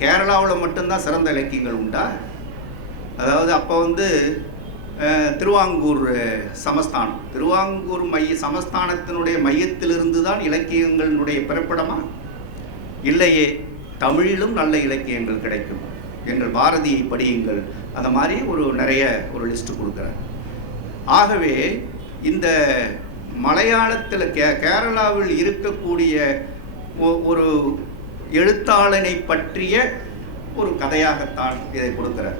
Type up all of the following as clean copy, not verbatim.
கேரளாவில் மட்டும்தான் சிறந்த இலக்கியங்கள் உண்டா? அதாவது அப்போ திருவாங்கூர் சமஸ்தானம், திருவாங்கூர் சமஸ்தானத்தினுடைய மையத்திலிருந்து தான் இலக்கியங்களுடைய பிறப்பிடமா? இல்லையே, தமிழிலும் நல்ல இலக்கியங்கள் கிடைக்கும், எங்கள் பாரதியை படியுங்கள், அந்த மாதிரி நிறைய லிஸ்ட்டு கொடுக்குறார். ஆகவே இந்த மலையாளத்தில் கேரளாவில் இருக்கக்கூடிய ஒரு எழுத்தாளனை பற்றிய ஒரு கதையாகத்தான் இதை கொடுக்கிறார்.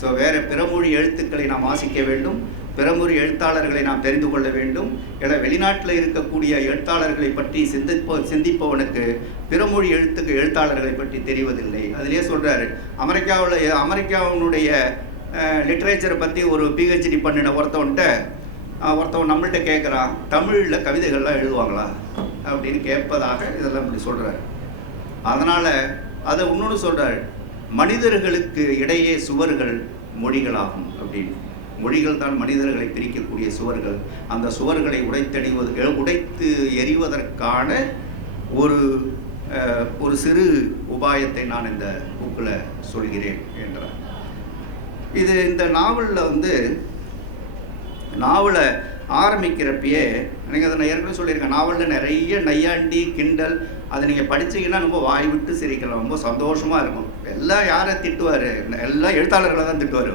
ஸோ வேறு பிறமொழி எழுத்துக்களை நாம் வாசிக்க வேண்டும், பிறமொழி எழுத்தாளர்களை நாம் தெரிந்து கொள்ள வேண்டும். ஏன்னா வெளிநாட்டில் இருக்கக்கூடிய எழுத்தாளர்களை பற்றி சிந்திப்பவனுக்கு பிறமொழி எழுத்தாளர்களை பற்றி தெரிவதில்லை. அதிலே சொல்கிறாரு, அமெரிக்காவினுடைய லிட்ரேச்சரை பற்றி ஒரு பிஹெச்டி பண்ணின ஒருத்தவன் நம்மள்கிட்ட கேட்குறான், தமிழில் கவிதைகள்லாம் எழுதுவாங்களா அப்படின்னு கேட்பதாக இதெல்லாம் இப்படி சொல்கிறார். அதனால் அதை இன்னொன்று சொல்கிறார், மனிதர்களுக்கு இடையே சுவர்கள் மொழிகளாகும் அப்படின்னு. மொழிகள் தான் மனிதர்களை பிரிக்கக்கூடிய சுவர்கள். அந்த சுவர்களை உடைத்து எறிவதற்கான ஒரு சிறு உபாயத்தை நான் இந்த புக்கில் சொல்கிறேன் என்றார். இது இந்த நாவலை ஆரம்பிக்கிறப்பயே நீங்கள் அதை நான் ஏற்கனவே சொல்லியிருக்கேன், நாவலில் நிறைய நையாண்டி கிண்டல், அதை நீங்கள் படித்தீங்கன்னா ரொம்ப வாய் விட்டு சிரிக்கலாம், ரொம்ப சந்தோஷமாக இருக்கும். எல்லாம் யாரை திட்டுவார்? எல்லாம் எழுத்தாளர்களை தான் திட்டுவார்.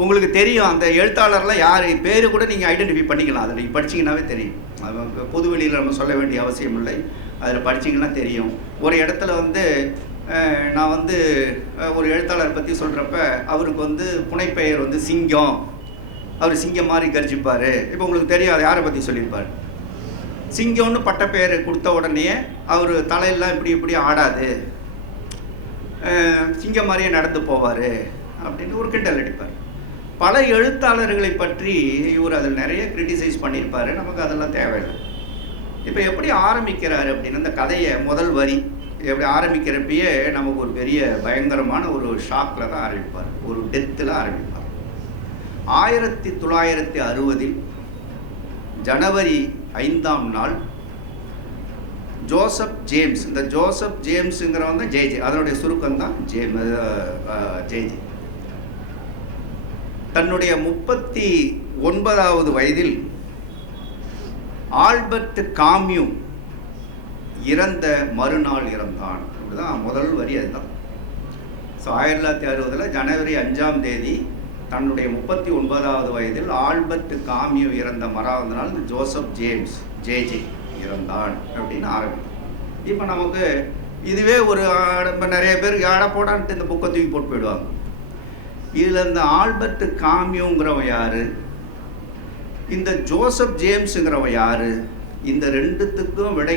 உங்களுக்கு தெரியும் அந்த எழுத்தாளர்லாம் யார் பேர் கூட நீங்கள் ஐடென்டிஃபை பண்ணிக்கலாம், அதை நீங்கள் படிச்சிங்கன்னாவே தெரியும். அது பொதுவெளியில் நம்ம சொல்ல வேண்டிய அவசியம் இல்லை, அதில் படிச்சிங்கன்னா தெரியும். ஒரு இடத்துல நான் ஒரு எழுத்தாளர் பற்றி சொல்கிறப்ப அவருக்கு புனைப்பெயர் சிங்கம், அவர் சிங்கம் மாதிரி கர்ஜிப்பார். இப்போ உங்களுக்கு தெரியும் அதை யாரை பற்றி சொல்லியிருப்பார்? சிங்கம்னு பட்டப்பெயர் கொடுத்த உடனே அவர் தலையெல்லாம் இப்படி ஆடாது, சிங்கம் மாதிரியே நடந்து போவார் அப்படின்னு ஒரு கிண்டல் அடிப்பார். பல எழுத்தாளர்களை பற்றி இவர் அதில் நிறைய கிரிட்டிசைஸ் பண்ணியிருப்பார். நமக்கு அதெல்லாம் தேவையில்லை. இப்போ எப்படி ஆரம்பிக்கிறாரு அப்படின்னு அந்த கதையை முதல் வரி எப்படி ஆரம்பிக்கிறப்பயே நமக்கு ஒரு பெரிய பயங்கரமான ஒரு ஷாக்கில் தான் ஆரம்பிப்பார், ஒரு டெத்தில் ஆரம்பிப்பார். 1960 ஜனவரி 5ஆம் நாள் ஜோசப் ஜேம்ஸ், இந்த ஜோசப் ஜேம்ஸுங்கிறவங்க ஜேஜே, அதனுடைய சுருக்கம் தான் ஜேஜே, தன்னுடைய 39வது வயதில் ஆல்பர்ட் காமியூ இறந்த மறுநாள் இறந்தான். அப்படிதான் முதல் வரி அதுதான். ஸோ 1960 ஜனவரி 5ஆம் தேதி தன்னுடைய 39வது வயதில் ஆல்பர்ட் காமியூ இறந்த மறாவது நாள் ஜோசப் ஜேம்ஸ் ஜேஜே இறந்தான் அப்படின்னு ஆரம்பிக்கும். இப்போ நமக்கு இதுவே நிறைய பேர் யாடா போடான்ட்டு இந்த புக்கை தூக்கி போட்டு போயிடுவாங்க. இதில் இந்த ஆல்பர்ட் காமியூங்கிறவன் யார், இந்த ஜோசப் ஜேம்ஸுங்கிறவன் யார், இந்த ரெண்டுத்துக்கும் விடை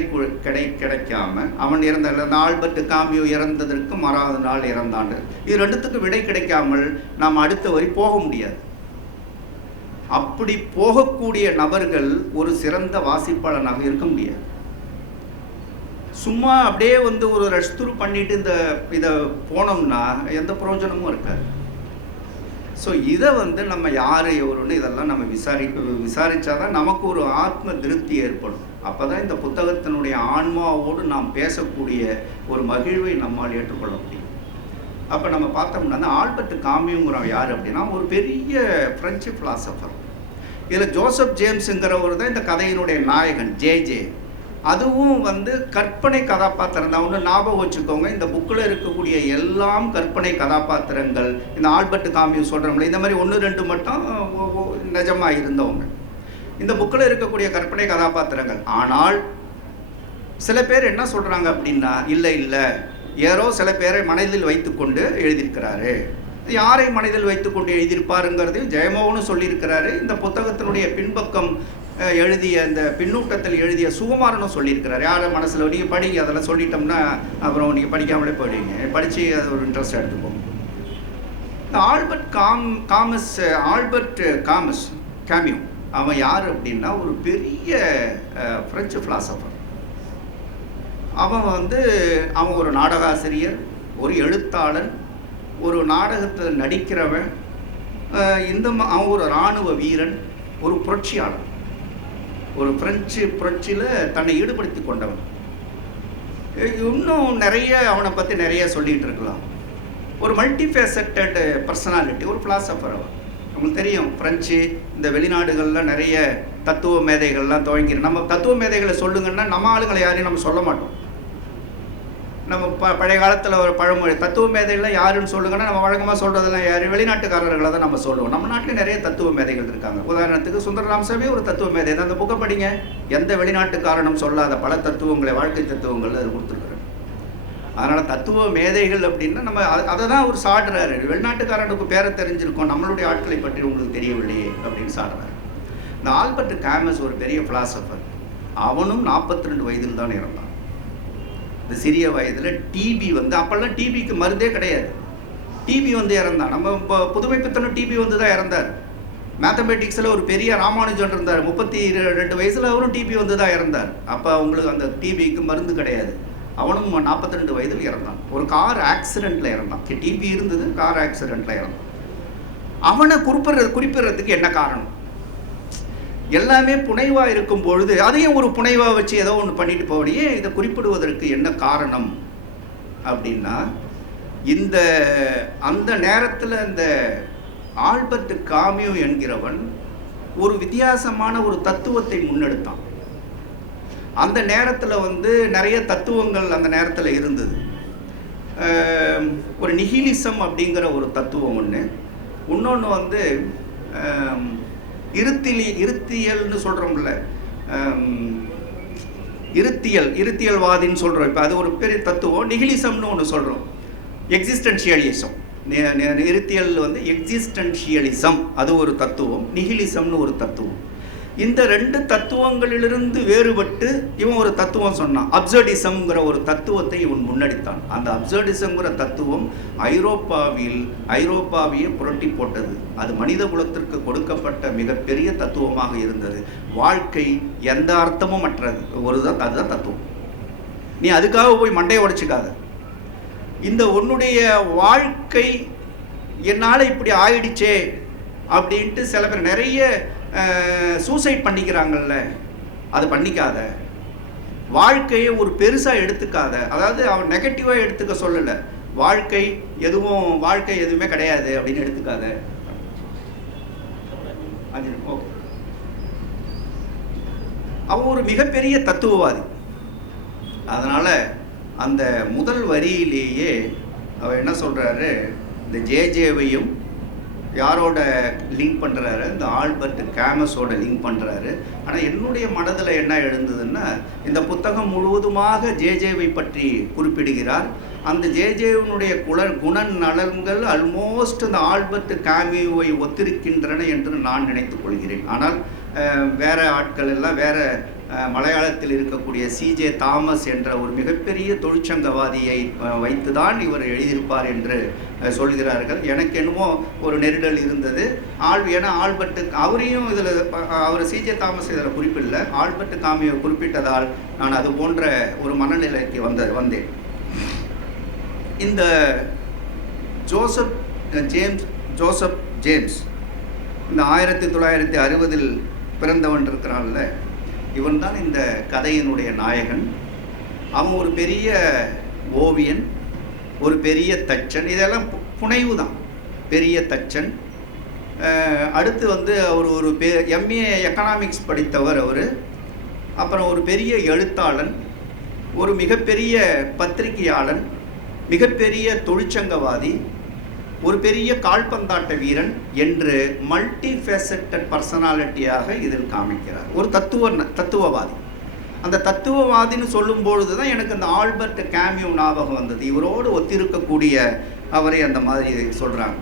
கிடைக்காம அவன் இறந்த ஆல்பர்ட் காமியூ இறந்ததற்கு மறாவது நாள் இறந்தாண்டு, இது ரெண்டுத்துக்கும் விடை கிடைக்காமல் நாம் அடுத்த வரி போக முடியாது. அப்படி போகக்கூடிய நபர்கள் ஒரு சிறந்த வாசிப்பாளனாக இருக்க முடியாது. சும்மா அப்படியே ஒரு ரஷ்துரு பண்ணிட்டு இதை போனோம்னா எந்த பிரயோஜனமும் இருக்காது. ஸோ இதை நம்ம யார் எவருன்னு இதெல்லாம் நம்ம விசாரித்தாதான் நமக்கு ஒரு ஆத்ம திருப்தி ஏற்படும். அப்போ தான் இந்த புத்தகத்தினுடைய ஆன்மாவோடு நாம் பேசக்கூடிய ஒரு மகிழ்வை நம்மால் ஏற்றுக்கொள்ள முடியும். அப்போ நம்ம பார்த்தோம்னா ஆல்பர்ட் காமியூங்கிறவன் யார் அப்படின்னா ஒரு பெரிய பிரெஞ்சு ஃபிலாசபர். இதில் ஜோசப் ஜேம்ஸுங்கிறவர் தான் இந்த கதையினுடைய நாயகன் ஜேஜே. அதுவும் கற்பனை கதாபாத்திரம் தான். ஒன்று ஞாபகம் வச்சுக்கோங்க, இந்த புக்கில் இருக்கக்கூடிய எல்லாம் கற்பனை கதாபாத்திரங்கள். இந்த ஆல்பர்ட் காமியூ சொல்கிறவங்களே இந்த மாதிரி 1-2 மட்டும் நிஜமாக இருந்தவங்க இந்த புக்கில் இருக்கக்கூடிய கற்பனை கதாபாத்திரங்கள். ஆனால் சில பேர் என்ன சொல்கிறாங்க அப்படின்னா, இல்லை யாரோ சில பேரை மனதில் வைத்துக்கொண்டு எழுதியிருக்கிறாரு. யாரை மனதில் வைத்துக்கொண்டு எழுதியிருப்பாருங்கிறதையும் ஜெயமோகனும் சொல்லியிருக்கிறாரு. இந்த புத்தகத்தினுடைய பின்பக்கம் எழுதிய இந்த பின்னூட்டத்தில் எழுதிய சுகுமாரனும் சொல்லியிருக்கிறார். யாரை மனசில் நீங்கள் படிங்க, அதெல்லாம் சொல்லிட்டோம்னா அப்புறம் நீங்கள் படிக்காமலே போயிடுவீங்க. படித்து அது ஒரு இன்ட்ரெஸ்ட் எடுத்துப்போம். இந்த ஆல்பர்ட் காமியூ அவன் யார் அப்படின்னா ஒரு பெரிய பிரெஞ்சு ஃபிலாசபர். அவன் அவன் ஒரு நாடகாசிரியர், ஒரு எழுத்தாளன், ஒரு நாடகத்தில் நடிக்கிறவன், அவன் ஒரு இராணுவ வீரன், ஒரு புரட்சியாளன், ஒரு பிரெஞ்சு புரட்சியில் தன்னை ஈடுபடுத்தி கொண்டவன். இன்னும் நிறைய அவனை பற்றி நிறைய சொல்லிகிட்டு இருக்கலாம். ஒரு மல்டிஃபேசட்டட் பர்சனாலிட்டி, ஒரு ஃபிலாசபர் அவன். உங்களுக்கு தெரியும், ஃப்ரெஞ்சு இந்த வெளிநாடுகளில் நிறைய தத்துவ மேதைகள்லாம் துவங்கிடும். நம்ம தத்துவ மேதைகளை சொல்லுங்கன்னா நம்ம ஆளுங்களை யாரையும் நம்ம சொல்ல மாட்டோம். நம்ம பழைய காலத்தில் ஒரு பழமொழி, தத்துவ மேதைகள்லாம் யாருன்னு சொல்லுங்கன்னா நம்ம வழக்கமாக சொல்கிறதெல்லாம் யார், வெளிநாட்டுக்காரர்களை தான் நம்ம சொல்லுவோம். நம்ம நாட்டில் நிறைய தத்துவ மேதைகள் இருக்காங்க. உதாரணத்துக்கு சுந்தர ராமசாமி ஒரு தத்துவ மேதை தான். அந்த புக்கை படிங்க, எந்த வெளிநாட்டுக்காரனும் சொல்லாத பல தத்துவங்களை, வாழ்க்கை தத்துவங்கள் அது கொடுத்துருக்குறாரு. அதனால் தத்துவ மேதைகள் அப்படின்னா நம்ம அதை தான் அவர் சாடுறாரு. வெளிநாட்டுக்காரனுக்கு பேரை தெரிஞ்சிருக்கோம், நம்மளுடைய ஆட்களை பற்றி உங்களுக்கு தெரியவில்லையே அப்படின்னு சாடுறாரு. இந்த ஆல்பர்ட் காமஸ் ஒரு பெரிய ஃபிலாசபர். அவனும் 42 வயதில் தான் இறந்தான். இந்த சிறிய வயதில் டிபி வந்து, அப்போல்லாம் டிபிக்கு மருந்தே கிடையாது, டிபி வந்து இறந்தான். நம்ம இப்போ புதுமை பித்தனும் டிபி வந்து தான் இறந்தார். மேத்தமெட்டிக்ஸில் ஒரு பெரிய ராமானுஜன் இருந்தார், 32 வயசில் அவரும் டிபி வந்து தான் இறந்தார். அப்போ அவங்களுக்கு அந்த டிபிக்கு மருந்து கிடையாது. அவனும் 42 வயதில் இறந்தான். ஒரு கார் ஆக்சிடெண்ட்டில் இறந்தான். டிபி இருந்தது, கார் ஆக்சிடெண்ட்டில் இறந்தான். அவனை குறிப்பிடுறதுக்கு என்ன காரணம்? எல்லாமே புனைவாக இருக்கும் பொழுது அதையும் ஒரு புனைவாக வச்சு ஏதோ ஒன்று பண்ணிட்டு போவடியே இதை குறிப்பிடுவதற்கு என்ன காரணம் அப்படின்னா, அந்த நேரத்தில் இந்த ஆல்பர்ட் காமியூ என்கிறவன் ஒரு வித்தியாசமான ஒரு தத்துவத்தை முன்னெடுத்தான். அந்த நேரத்தில் வந்து நிறைய தத்துவங்கள் அந்த நேரத்தில் இருந்தது. ஒரு நிஹிலிசம் அப்படிங்கிற ஒரு தத்துவம் ஒன்று, இன்னொன்று வந்து இருத்தியல்னு சொல்கிறோம்ல, இருத்தியல்வாதின்னு சொல்கிறோம். இப்போ அது ஒரு பெரிய தத்துவம். நிஹிலிசம்னு ஒன்று சொல்கிறோம், எக்ஸிஸ்டன்ஷியலிசம். இருத்தியல் வந்து எக்ஸிஸ்டன்ஷியலிசம், அது ஒரு தத்துவம். நிஹிலிசம்னு ஒரு தத்துவம். இந்த ரெண்டு தத்துவங்களிலிருந்து வேறுபட்டு இவன் ஒரு தத்துவம் சொன்னான், அப்சர்டிசம்ங்கிற ஒரு தத்துவத்தை இவன் முன்னெடுத்தான். அந்த அப்சர்டிசம்ங்கிற தத்துவம் ஐரோப்பாவையே புரட்டி போட்டது. அது மனித குலத்திற்கு கொடுக்கப்பட்ட மிகப்பெரிய தத்துவமாக இருந்தது. வாழ்க்கை எந்த அர்த்தமும் அற்றது, அதுதான் தத்துவம். நீ அதுக்காக போய் மண்டையை உடைச்சிக்காத. இந்த உன்னுடைய வாழ்க்கை என்னால் இப்படி ஆயிடுச்சே அப்படின்ட்டு சில பேர் நிறைய சூசைட் பண்ணிக்கிறாங்கல்ல, அது பண்ணிக்காத. வாழ்க்கையை ஒரு பெருசாக எடுத்துக்காத. அதாவது அவன் நெகட்டிவாக எடுத்துக்க சொல்லலை, வாழ்க்கை எதுவுமே கிடையாது அப்படின்னு எடுத்துக்காத. அவன் ஒரு மிகப்பெரிய தத்துவவாதி. அதனால் அந்த முதல் வரியிலேயே அவர் என்ன சொல்கிறாரு, இந்த ஜேஜேவையும் யாரோட லிங்க் பண்ணுறாரு, இந்த ஆல்பர்ட் காமஸோட லிங்க் பண்ணுறாரு. ஆனால் என்னுடைய மனதில் என்ன எழுந்ததுன்னா, இந்த புத்தகம் முழுவதுமாக ஜேஜேவை பற்றி குறிப்பிடுகிறார். அந்த ஜேஜேவினுடைய குணநலன்கள் ஆல்மோஸ்ட் அந்த ஆல்பர்ட் காமியூவை ஒத்திருக்கின்றன என்று நான் நினைத்துக் கொள்கிறேன். ஆனால் வேறு ஆட்கள் எல்லாம் வேறு மலையாளத்தில் இருக்கக்கூடிய சிஜே தாமஸ் என்ற ஒரு மிகப்பெரிய தொழிற்சங்கவாதியை வைத்து தான் இவர் எழுதியிருப்பார் என்று சொல்கிறார்கள். எனக்கு என்னமோ ஒரு நெருடல் இருந்தது. ஏன்னா ஆல்பர்ட் அவரையும் இதில் அவர் சிஜே தாமஸ் இதில் குறிப்பிடல, ஆல்பர்ட் காமியை குறிப்பிட்டதால் நான் அது போன்ற ஒரு மனநிலைக்கு வந்தேன். இந்த ஜோசப் ஜேம்ஸ் இந்த 1960 பிறந்தவன் இருக்கிறான்ல, இவன் தான் இந்த கதையினுடைய நாயகன். அவன் ஒரு பெரிய ஓவியன், ஒரு பெரிய தச்சன். இதெல்லாம் புனைவு தான். பெரிய தச்சன். அடுத்து வந்து அவர் ஒரு எம்ஏ எக்கனாமிக்ஸ் படித்தவர் அவர். அப்புறம் ஒரு பெரிய எழுத்தாளன், ஒரு மிகப்பெரிய பத்திரிகையாளன், மிகப்பெரிய தொழிற்சங்கவாதி, ஒரு பெரிய கால்பந்தாட்ட வீரன் என்று மல்டிஃபேசட்டட் பர்சனாலிட்டியாக இதில் காமிக்கிறார். ஒரு தத்துவவாதி. அந்த தத்துவவாதின்னு சொல்லும்பொழுது தான் எனக்கு அந்த ஆல்பர்ட் காமியூ ஞாபகம் வந்தது. இவரோடு ஒத்திருக்கக்கூடிய அவரை அந்த மாதிரி சொல்கிறாங்க.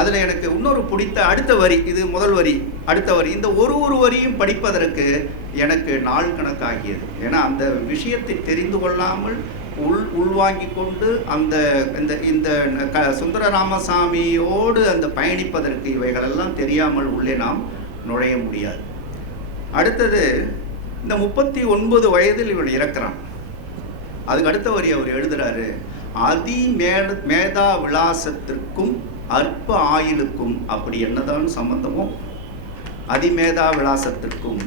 அதில் எனக்கு இன்னொரு பிடித்த அடுத்த வரி, இது முதல் வரி, அடுத்த வரி, இந்த ஒரு வரியும் படிப்பதற்கு எனக்கு நாள் கணக்காகியது. ஏன்னா அந்த விஷயத்தை தெரிந்து கொள்ளாமல் உள்வாங்கி கொண்டு இந்த சுந்தர ராமசாமியோடு அந்த பயணிப்பதற்கு இவைகளெல்லாம் தெரியாமல் உள்ளே நாம் நுழைய முடியாது. அடுத்தது, இந்த 39 வயதில் இவன் இறக்குறான். அதுக்கு அடுத்த வரி அவர் எழுதுறாரு, மேதா விலாசத்திற்கும் அற்ப ஆயுளுக்கும் அப்படி என்னதான் சம்பந்தமோ, அதிமேதா விலாசத்திற்கும்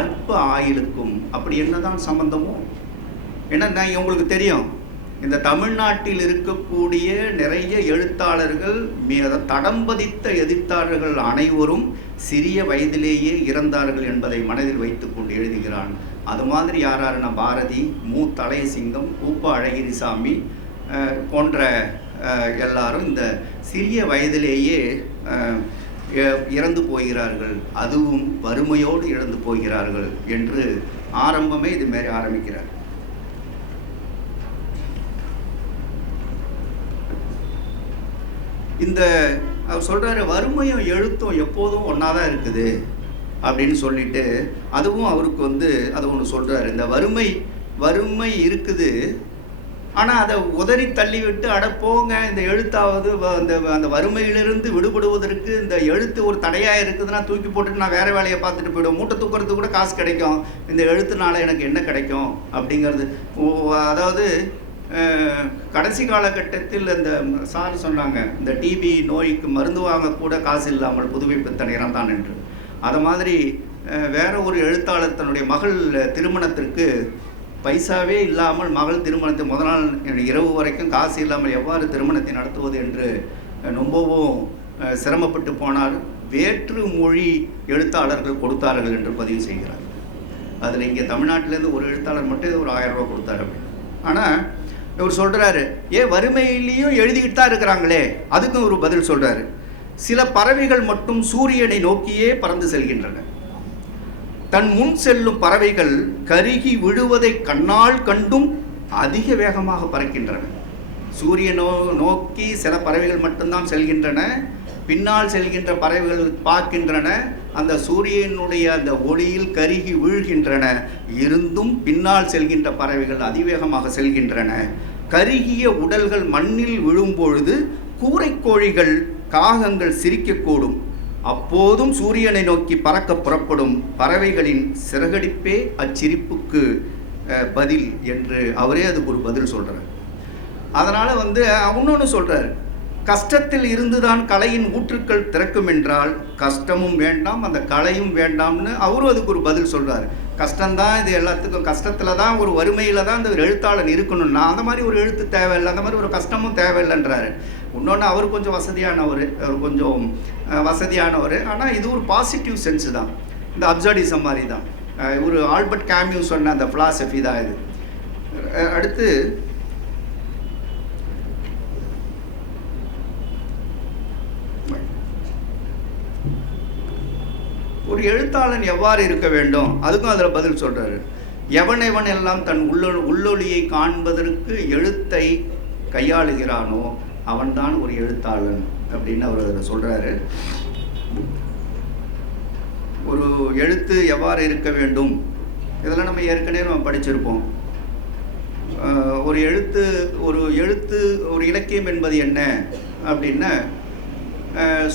அற்ப ஆயுளுக்கும் அப்படி என்னதான் சம்பந்தமோ, ஏன்னா உங்களுக்கு தெரியும், இந்த தமிழ்நாட்டில் இருக்கக்கூடிய நிறைய எழுத்தாளர்கள் தடம் பதித்த எழுத்தாளர்கள் அனைவரும் சிறிய வயதிலேயே இறந்தார்கள் என்பதை மனதில் வைத்து கொண்டு எழுதுகிறான். அது மாதிரி யாராருன்னா பாரதி, மு. தளையசிங்கம், உப்ப அழகிரிசாமி போன்ற எல்லாரும் இந்த சிறிய வயதிலேயே இறந்து போகிறார்கள், அதுவும் வறுமையோடு இறந்து போகிறார்கள் என்று ஆரம்பமே இது மாதிரி ஆரம்பிக்கிறார். இந்த அவர் சொல்கிறாரு, வறுமையும் எழுத்தும் எப்போதும் ஒன்றா தான் இருக்குது அப்படின்னு சொல்லிட்டு, அதுவும் அவருக்கு அது ஒன்று சொல்கிறாரு. இந்த வறுமை இருக்குது, ஆனால் அதை உதறி தள்ளிவிட்டு அடப்போங்க இந்த எழுத்தாவது அந்த வறுமையிலிருந்து விடுபடுவதற்கு இந்த எழுத்து ஒரு தடையாக இருக்குதுன்னா தூக்கி போட்டுட்டு நான் வேறு வேலையை பார்த்துட்டு போய்டுவேன், மூட்டை தூக்கிறதுக்கு கூட காசு கிடைக்கும், இந்த எழுத்துனால எனக்கு என்ன கிடைக்கும் அப்படிங்கிறது. அதாவது கடைசி காலகட்டத்தில் இந்த சார் சொன்னாங்க, இந்த டிபி நோய்க்கு மருந்து வாங்க கூட காசு இல்லாமல் புதுவை பித்தன் இறந்தான் என்று. அது மாதிரி வேற ஒரு எழுத்தாளர் தன்னுடைய மகள் திருமணத்திற்கு பைசாவே இல்லாமல் மகள் திருமணத்தை முதல் நாள் இரவு வரைக்கும் காசு இல்லாமல் எவ்வாறு திருமணத்தை நடத்துவது என்று ரொம்பவும் சிரமப்பட்டு போனார். வேற்று மொழி எழுத்தாளர்கள் கொடுத்தார்கள் என்று பதிவு செய்கிறார். அதில் இங்கே தமிழ்நாட்டிலேருந்து ஒரு எழுத்தாளர் மட்டும் ஒரு 1000 ரூபா கொடுத்தாரு அப்படின்னு. ஆனால் இவர் சொல்கிறாரு, வறுமையிலையும் எழுதிக்கிட்டு தான் இருக்கிறாங்களே, அதுக்கும் ஒரு பதில் சொல்கிறாரு. சில பறவைகள் மட்டும் சூரியனை நோக்கியே பறந்து செல்கின்றன. தன் முன் செல்லும் பறவைகள் கருகி விழுவதை கண்ணால் கண்டும் அதிக வேகமாக பறக்கின்றன. சூரியனோ நோக்கி சில பறவைகள் மட்டும்தான் செல்கின்றன, பின்னால் செல்கின்ற பறவைகள் பார்க்கின்றன, அந்த சூரியனுடைய அந்த ஒளியில் கருகி வீழ்கின்றன. இருந்தும் பின்னால் செல்கின்ற பறவைகள் அதிவேகமாக செல்கின்றன. கருகிய உடல்கள் மண்ணில் விழும்பொழுது கூரைக்கோழிகள் காகங்கள் சிரிக்கக்கூடும். அப்போதும் சூரியனை நோக்கி பறக்க புறப்படும் பறவைகளின் சிறகடிப்பே அச்சிரிப்புக்கு பதில் என்று அவரே அதுக்கு ஒரு பதில் சொல்கிறார். அதனால் இன்னொன்று சொல்கிறார், கஷ்டத்தில் இருந்துதான் கலையின் ஊற்றுக்கள் திறக்கும் என்றால் கஷ்டமும் வேண்டாம் அந்த கலையும் வேண்டாம்னு அவரும் அதுக்கு ஒரு பதில் சொல்கிறார். கஷ்டம்தான் இது எல்லாத்துக்கும், கஷ்டத்தில் தான் ஒரு வறுமையில் தான் இந்த எழுத்தாளன் இருக்கணும்னா அந்த மாதிரி ஒரு எழுத்து தேவையில்லை, அந்த மாதிரி ஒரு கஷ்டமும் தேவையில்லைன்றாரு. இன்னொன்று அவர் கொஞ்சம் வசதியானவர், ஆனால் இது ஒரு பாசிட்டிவ் சென்ஸு தான், இந்த அப்சர்டிசம் மாதிரி தான். ஒரு ஆல்பர்ட் கேமியூ சொன்ன அந்த ஃபிலாசபி தான் இது. அடுத்து ஒரு எழுத்தாளன் எவ்வாறு இருக்க வேண்டும் அதுக்கும் அதில் பதில் சொல்கிறாரு. எவன் எல்லாம் தன் உள்ளொளியை காண்பதற்கு எழுத்தை கையாளுகிறானோ அவன்தான் ஒரு எழுத்தாளன் அப்படின்னு அவர் அதில் சொல்கிறாரு. ஒரு எழுத்து எவ்வாறு இருக்க வேண்டும் இதெல்லாம் நம்ம ஏற்கனவே நம்ம படிச்சிருப்போம். ஒரு இலக்கியம் என்பது என்ன அப்படின்னா,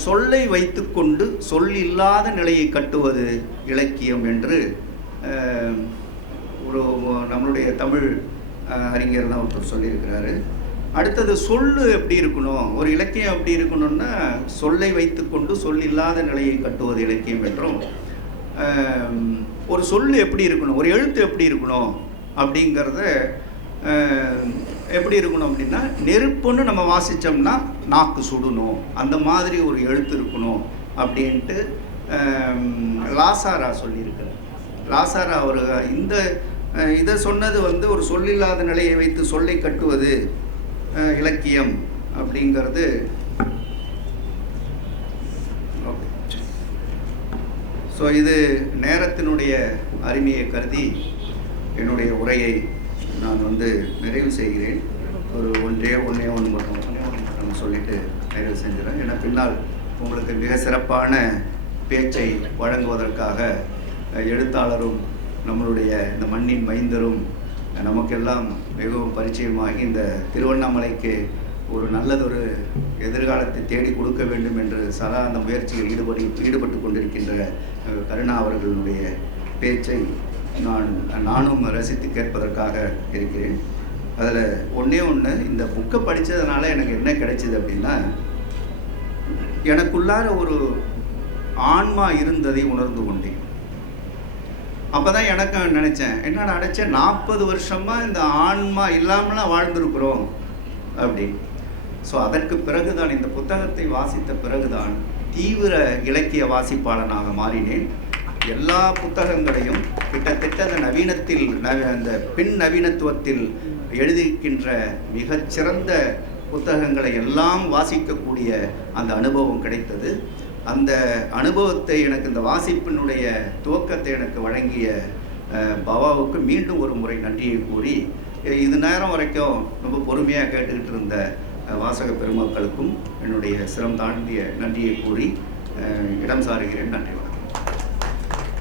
சொல்லை வைத்துக்கொண்டு சொல் இல்லாத நிலையை கட்டுவது இலக்கியம் என்று நம்மளுடைய தமிழ் அறிஞர் தான் ஒருத்தர் சொல்லியிருக்கிறாரு. அடுத்தது சொல்லு எப்படி இருக்கணும், ஒரு இலக்கியம் எப்படி இருக்கணும்னா சொல்லை வைத்துக்கொண்டு சொல் இல்லாத நிலையை கட்டுவது இலக்கியம் என்றும், ஒரு சொல்லு எப்படி இருக்கணும், ஒரு எழுத்து எப்படி இருக்கணும் அப்படிங்கிறத எப்படி இருக்கணும் அப்படின்னா, நெருப்புன்னு நம்ம வாசித்தோம்னா நாக்கு சுடணும், அந்த மாதிரி ஒரு எழுத்து இருக்கணும் அப்படின்ட்டு லாசாரா சொல்லியிருக்கிறார். லாசாரா அவர் இதை சொன்னது ஒரு சொல்லில்லாத நிலையை வைத்து சொல்லை கட்டுவது இலக்கியம் அப்படிங்கிறது. ஸோ இது நேரத்தினுடைய அருமையை கருதி என்னுடைய உரையை நான் நிறைவு செய்கிறேன். ஒன்றே ஒன்று மட்டும் சொல்லிட்டு நிறைவு செஞ்சிடறேன். ஏன்னா பின்னால் உங்களுக்கு மிக சிறப்பான பேச்சை வழங்குவதற்காக எழுத்தாளரும் நம்மளுடைய இந்த மண்ணின் மைந்தரும் நமக்கெல்லாம் மிகவும் பரிச்சயமாகி இந்த திருவண்ணாமலைக்கு ஒரு நல்லதொரு எதிர்காலத்தை தேடி கொடுக்க வேண்டும் என்று சதா அந்த முயற்சியில் ஈடுபட்டு கொண்டிருக்கின்ற கருணா அவர்களுடைய பேச்சை நானும் ரசித்து கேட்பதற்காக இருக்கிறேன். அதில் ஒன்று இந்த புக்கை படித்ததுனால எனக்கு என்ன கிடைச்சிது அப்படின்னா, எனக்குள்ளார ஒரு ஆன்மா இருந்ததை உணர்ந்து கொண்டேன். அப்போ தான் எனக்கு நினச்சேன், என்னடா அடைச்ச 40 வருஷமாக இந்த ஆன்மா இல்லாமலாம் வாழ்ந்திருக்கிறோம் அப்படி. ஸோ அதற்கு பிறகுதான், இந்த புத்தகத்தை வாசித்த பிறகுதான் தீவிர இலக்கிய வாசிப்பாளனாக மாறினேன். எல்லா புத்தகங்களையும் கிட்டத்தட்ட அந்த நவீனத்தில், அந்த பின் நவீனத்துவத்தில் எழுதியிருக்கின்ற மிகச்சிறந்த புத்தகங்களை எல்லாம் வாசிக்கக்கூடிய அந்த அனுபவம் கிடைத்தது. அந்த அனுபவத்தை எனக்கு, இந்த வாசிப்பினுடைய துவக்கத்தை எனக்கு வழங்கிய பவாவுக்கு மீண்டும் ஒரு முறை நன்றியை கூறி, இது நேரம் வரைக்கும் ரொம்ப பொறுமையாக கேட்டுக்கிட்டு இருந்த வாசக பெருமக்களுக்கும் என்னுடைய சிரம் தாண்டிய நன்றியை கூறி இடம் சாருகிறேன். நன்றி.